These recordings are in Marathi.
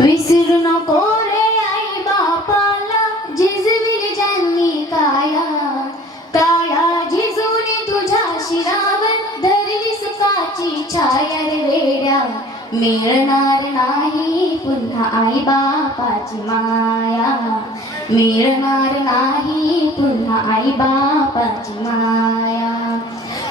विसरू नको रे आई बापाला, झिजविली ज्यांनी काया. काया झिजवली तुझ्या शिरावर, धरली सुखाची छाया रे वेड्या. मिळणार नाही पुन्हा आई बापाची माया. मिळणार नाही पुन्हा आई बापाची माया.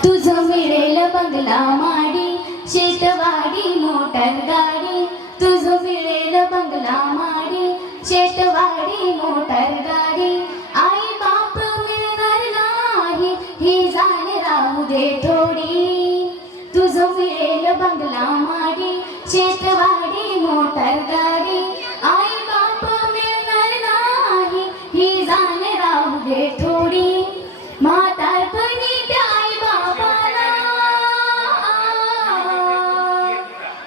तुझं मिळेल बंगला माडी, शेतवाडी मोटर गाडी. तुझं मिळेल बंगला माडी, शेतवाडी मोटर गाडी. आई बाप मिळणार नाही ही जाण राहू दे थोडी. तुझं मिळेल बंगला माडी, शेतवाडी मोटर गाडी. आई बाप मिळणार नाही ही जाण राहू दे थोडी. म्हातारपणी त्या आई बाबाला,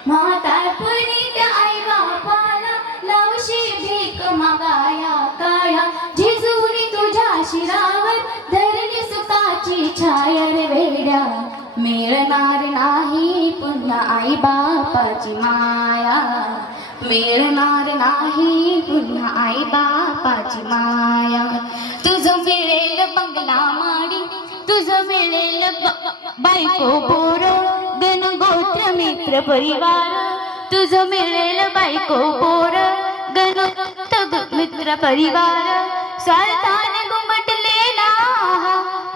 म्हातारपणी त्या आई बापाला लावशी भीक मागाया. काया झिजवली तुझ्या शिरावर, धरली सुखाची छाया रे वेड्या. मिळणार नाही पुन्हा आई बापाची माया. मिळणार नाही पुन्हा आई बापाची माया. तुझं मिळेल बंगला माडी, तुझं मिळेल बायको पोर, गण गोत्र मित्र परिवार. तुझं मिळेल बायको पोर, गण मित्र परिवार. स्वार्थाने घुमटलेला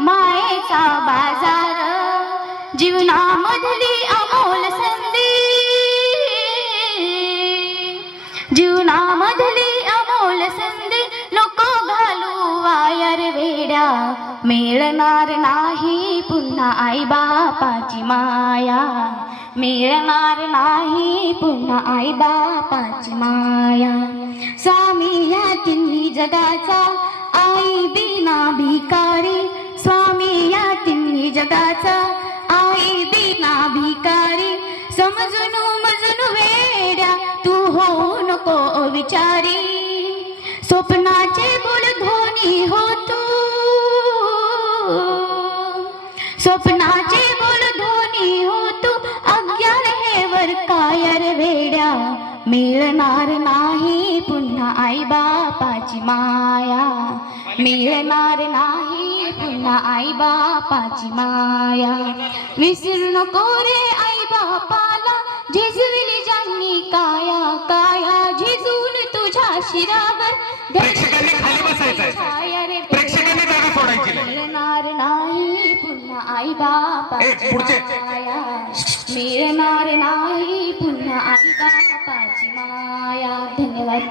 मायेचा बाजार, जीवनामधली अमोल संधी, जीवनामधली अमोल संधी नको घालू वाया रे वेड्या. मिळणार नाही पुन्हा आई बापाची माया. मिळणार नाही पुन्हा आई बापाची माया. स्वामी या तिन्ही जगाचा, आई बिना भिकारी. स्वामी या तिन्ही जगाचा, आई बिना भिकारी. समजून मजून वेड्या तू हो नको विचारी. स्वप्नाचे बोल ध्वनी हो तू, स्वप्नाचे बोल ध्वनी हो तू. अज्ञान हे वर काय रे वेड्या. मिळणार नाही पुन्हा आई बापाची माया. मिळणार नाही पुन्हा आई बापाची माया. विसरू नको रे आई बापाला, झिजविली ज्यांनी काया. काया झिजून तुझ्या शिरावर, प्रेक्षकांनी खाली बसायचंय, प्रेक्षकांनी जागा सोडायची नाही. मिळणार नाही पुन्हा आई बापाची माया. मिळणार नाही पुन्हा आई बापाची माया. धन्यवाद.